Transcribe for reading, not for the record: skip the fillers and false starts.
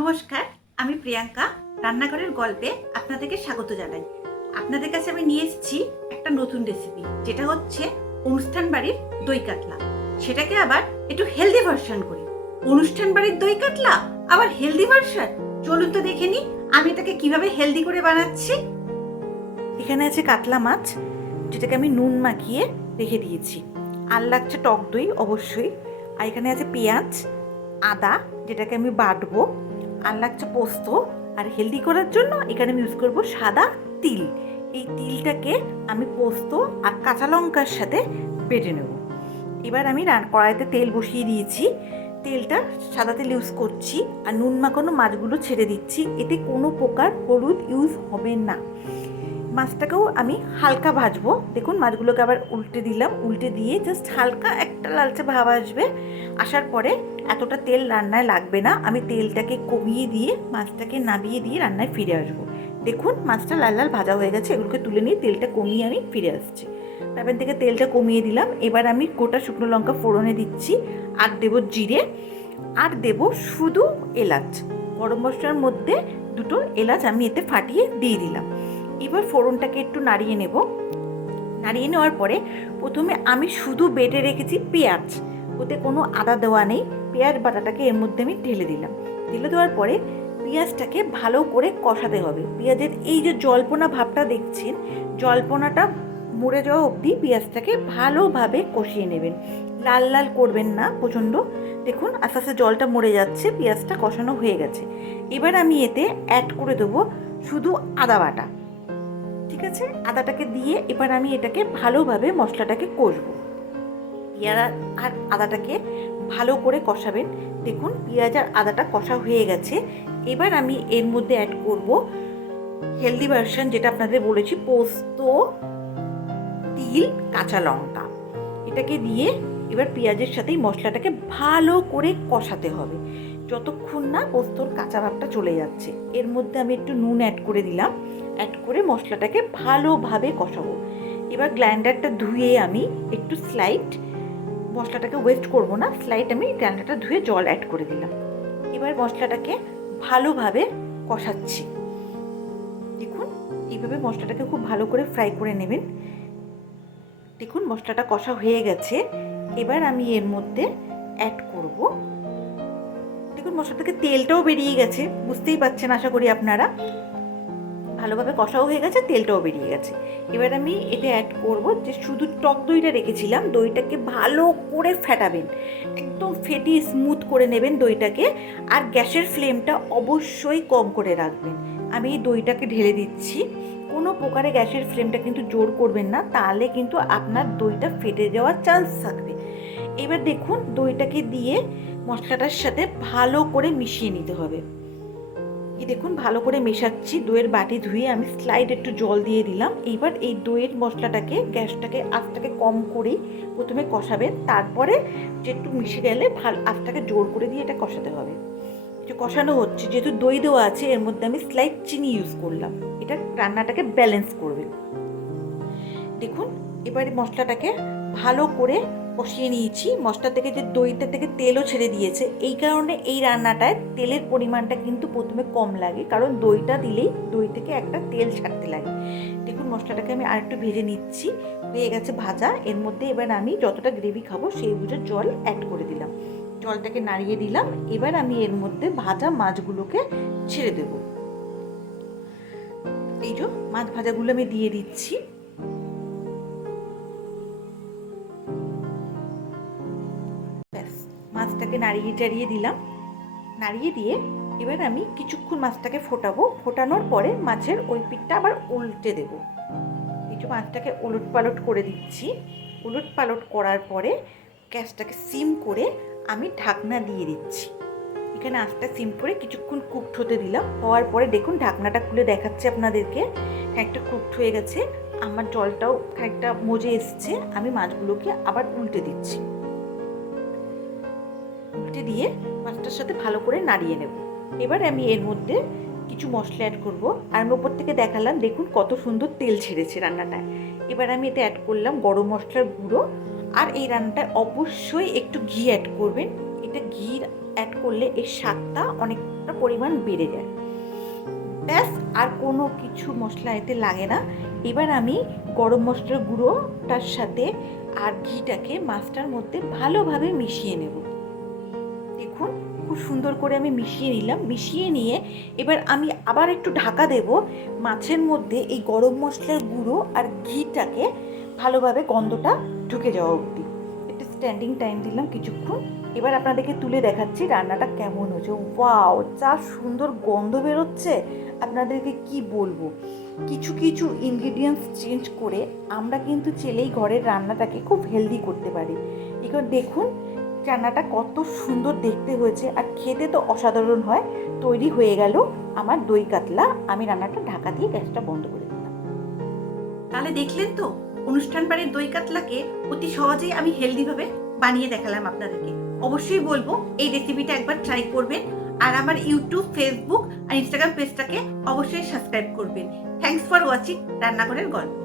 নমস্কার, আমি প্রিয়াঙ্কা। রান্নাঘরের গল্পে আপনাদেরকে স্বাগত জানাই। আপনাদের কাছে আমি নিয়ে এসেছি একটা নতুন রেসিপি, যেটা হচ্ছে অনুষ্ঠান বাড়ির দই কাতলা। সেটাকে আবার একটু হেলদি ভার্সন করি। অনুষ্ঠান বাড়ির দই কাতলা আবার হেলদি ভার্সন, চলুন তো দেখে নিই আমি এটাকে কিভাবে হেলদি করে বানাচ্ছি। এখানে আছে কাতলা মাছ, যেটাকে আমি নুন মাখিয়ে রেখে দিয়েছি। আর লাগছে টক দই অবশ্যই। আর এখানে আছে পেঁয়াজ, আদা, যেটাকে আমি বাটবো। আর লাগছে পোস্ত। আর হেলদি করার জন্য এখানে আমি ইউজ করবো সাদা তিল। এই তিলটাকে আমি পোস্ত আর কাঁচা লঙ্কার সাথে বেটে নেব। এবার আমি কড়াইতে তেল বসিয়ে দিয়েছি। তেলটা সাদা তেল ইউজ করছি। আর নুন মাখানো মাছগুলো ছেড়ে দিচ্ছি। এতে কোনো প্রকার হলুদ ইউজ হবে না। মাছটাকেও আমি হালকা ভাজবো। দেখুন, মাছগুলোকে আবার উল্টে দিলাম। উল্টে দিয়ে জাস্ট হালকা একটা লালচে ভাব আসবে। আসার পরে এতটা তেল রান্নায় লাগবে না। আমি তেলটাকে কমিয়ে দিয়ে মাছটাকে নামিয়ে দিয়ে রান্নায় ফিরে আসবো। দেখুন, মাছটা লাল লাল ভাজা হয়ে গেছে। এগুলোকে তুলে নিয়ে তেলটা কমিয়ে আমি ফিরে আসছি। প্যান থেকে তেলটা কমিয়ে দিলাম। এবার আমি গোটা শুকনো লঙ্কা ফোড়নে দিচ্ছি। আর দেবো জিরে, আর দেবো শুধু এলাচ। গরম মশলার মধ্যে দুটো এলাচ আমি এতে ফাটিয়ে দিয়ে দিলাম। এবার ফোড়নটাকে একটু নাড়িয়ে নেব। নাড়িয়ে নেওয়ার পরে প্রথমে আমি শুধু বেটে রেখেছি পেঁয়াজ, ওতে কোনো আদা দেওয়া নেই। পেঁয়াজ বাটাটাকে এর মধ্যে আমি ঢেলে দিলাম। ঢেলে দেওয়ার পরে পেঁয়াজটাকে ভালো করে কষাতে হবে। পেঁয়াজের এই যে জল্পনা ভাবটা দেখছেন, জল্পনাটা মরে যাওয়া অবধি পেঁয়াজটাকে ভালোভাবে কষিয়ে নেবেন। লাল লাল করবেন না প্রচণ্ড। দেখুন, আস্তে আস্তে জলটা মরে যাচ্ছে, পেঁয়াজটা কষানো হয়ে গেছে। এবার আমি এতে অ্যাড করে দেবো শুধু আদা বাটা। ঠিক আছে, আদাটাকে দিয়ে এবার আমি এটাকে ভালোভাবে মশলাটাকে কষবো। পেঁয়াজ আর আদাটাকে ভালো করে কষাবেন। দেখুন, পেঁয়াজ আর আদাটা কষা হয়ে গেছে। এবার আমি এর মধ্যে অ্যাড করব হেলদি ভার্সন, যেটা আপনাদের বলেছি, পোস্ত, তিল, কাঁচা লঙ্কা। এটাকে দিয়ে এবার পেঁয়াজের সাথেই মশলাটাকে ভালো করে কষাতে হবে যতক্ষণ না পোস্তর কাঁচা ভাবটা চলে যাচ্ছে। এর মধ্যে আমি একটু নুন অ্যাড করে দিলাম। অ্যাড করে মশলাটাকে ভালোভাবে কষাবো। এবার গ্রাইন্ডারটা ধুয়ে আমি একটু স্লাইড, মশলাটাকে ওয়েস্ট করব না, স্লাইড আমি গ্রাইন্ডারটা ধুয়ে জল অ্যাড করে দিলাম। এবার মশলাটাকে ভালোভাবে কষাচ্ছি। দেখুন, এইভাবে মশলাটাকে খুব ভালো করে ফ্রাই করে নেবেন। দেখুন, মশলাটা কষা হয়ে গেছে। এবার আমি এর মধ্যে অ্যাড করব, দেখুন মশলা থেকে তেলটাও বেরিয়ে গেছে, বুঝতেই পারছেন আশা করি আপনারা। ভালোভাবে কষাও হয়ে গেছে, তেলটাও বেরিয়ে গেছে। এবার আমি এতে অ্যাড করব যে শুধু টক দইটা রেখেছিলাম। দইটাকে ভালো করে ফেটাবেন, একদম ফেটিয়ে স্মুথ করে নেবেন দইটাকে। আর গ্যাসের ফ্লেমটা অবশ্যই কম করে রাখবেন। আমি এই দইটাকে ঢেলে দিচ্ছি। কোনো প্রকারে গ্যাসের ফ্লেমটা কিন্তু জোর করবেন না, তাহলে কিন্তু আপনার দইটা ফেটে যাওয়ার চান্স থাকবে। এবার দেখুন, দইটাকে দিয়ে মশলাটার সাথে ভালো করে মিশিয়ে নিতে হবে। এই দেখুন, ভালো করে মেশাচ্ছি। দইয়ের বাটি ধুয়ে আমি স্লাইড একটু জল দিয়ে দিলাম। এইবার এই দইয়ের মশলাটাকে, গ্যাসটাকে আঁচটাকে কম করেই প্রথমে কষাবেন। তারপরে যে একটু মিশে গেলে আঁচটাকে জোর করে দিয়ে এটা কষাতে হবে। একটু কষানো হচ্ছে, যেহেতু দই দেওয়া আছে এর মধ্যে আমি স্লাইড চিনি ইউজ করলাম। এটা রান্নাটাকে ব্যালেন্স করবে। দেখুন, এবারে মশলাটাকে ভালো করে কষিয়ে নিয়েছি। মশলা থেকে যে দইটা থেকে তেলও ছেড়ে দিয়েছে, এই কারণে এই রান্নাটায় তেলের পরিমাণটা কিন্তু প্রথমে কম লাগে, কারণ দইটা দিলেই দই থেকে একটা তেল ছাড়তে লাগে। দেখুন, মশলাটাকে আমি আরেকটু ভেজে নিচ্ছি। হয়ে গেছে ভাজা। এর মধ্যে এবার আমি যতটা গ্রেভি খাবো সেই বুঝে জল অ্যাড করে দিলাম। জলটাকে নাড়িয়ে দিলাম। এবার আমি এর মধ্যে ভাজা মাছগুলোকে ছেড়ে দেব। এই যে মাছ ভাজাগুলো আমি দিয়ে দিচ্ছি। মাছটাকে নাড়িয়ে চাড়িয়ে দিলাম। নাড়িয়ে দিয়ে এবার আমি কিছুক্ষণ মাছটাকে ফোটাবো। ফোটানোর পরে মাছের ওই পিঠটা আবার উল্টে দেবো। একটু মাছটাকে উলট পালট করে দিচ্ছি। উলট পালট করার পরে গ্যাসটাকে সিম করে আমি ঢাকনা দিয়ে দিচ্ছি। এখানে আঁচটা সিম করে কিছুক্ষণ কুকড হতে দিলাম। হওয়ার পরে দেখুন, ঢাকনাটা খুলে দেখাচ্ছে আপনাদেরকে। খানিকটা কুকড হয়ে গেছে, আমার জলটাও খানিকটা মজে এসছে। আমি মাছগুলোকে আবার উল্টে দিচ্ছি। উল্টে দিয়ে মাছটার সাথে ভালো করে নাড়িয়ে নেব। এবার আমি এর মধ্যে কিছু মশলা অ্যাড করব। আর আমি ওপর থেকে দেখালাম, দেখুন কত সুন্দর তেল ছেড়েছে রান্নাটায়। এবার আমি এতে অ্যাড করলাম গরম মশলার গুঁড়ো। আর এই রান্নাটায় অবশ্যই একটু ঘি অ্যাড করবেন। এটা ঘি অ্যাড করলে এর স্বাদটা অনেক পরিমাণ বেড়ে যায়। ব্যাস, আর কোনো কিছু মশলা এতে লাগে না। এবার আমি গরম মশলার গুঁড়োটার সাথে আর ঘিটাকে মাছটার মধ্যে ভালোভাবে মিশিয়ে নেব। দেখুন খুব সুন্দর করে আমি মিশিয়ে নিলাম। মিশিয়ে নিয়ে এবার আমি আবার একটু ঢাকা দেব, মাছের মধ্যে এই গরম মশলার গুঁড়ো আর ঘিটাকে ভালোভাবে গন্ধটা ঢুকে যাওয়া অবধি। একটু স্ট্যান্ডিং টাইম দিলাম কিছুক্ষণ। এবার আপনাদেরকে তুলে দেখাচ্ছি রান্নাটা কেমন হয়েছে। ওয়াও, যা সুন্দর গন্ধ বেরোচ্ছে, আপনাদেরকে কি বলবো। কিছু কিছু ইনগ্রিডিয়েন্টস চেঞ্জ করে আমরা কিন্তু চাইলেই ঘরের রান্নাটাকে খুব হেলদি করতে পারি। এখন দেখুন রান্নাটা কত সুন্দর দেখতে হয়েছে, আর খেতে তো অসাধারণ হয়। তৈরি হয়ে গেল আমার দই কাতলা। আমি রান্নাটা ঢাকা দিয়ে গ্যাসটা বন্ধ করে দিলাম। তাহলে দেখলেন তো, অনুষ্ঠান বাড়ির দই কাতলাকে অতি সহজেই আমি হেলদিভাবে বানিয়ে দেখালাম আপনাদেরকে। অবশ্যই বলবো এই রেসিপিটা একবার ট্রাই করবেন, আর আমার ইউটিউব, ফেসবুক আর ইনস্টাগ্রাম পেজটাকে অবশ্যই সাবস্ক্রাইব করবেন। থ্যাঙ্কস ফর ওয়াচিং রান্নাঘরের গল্প।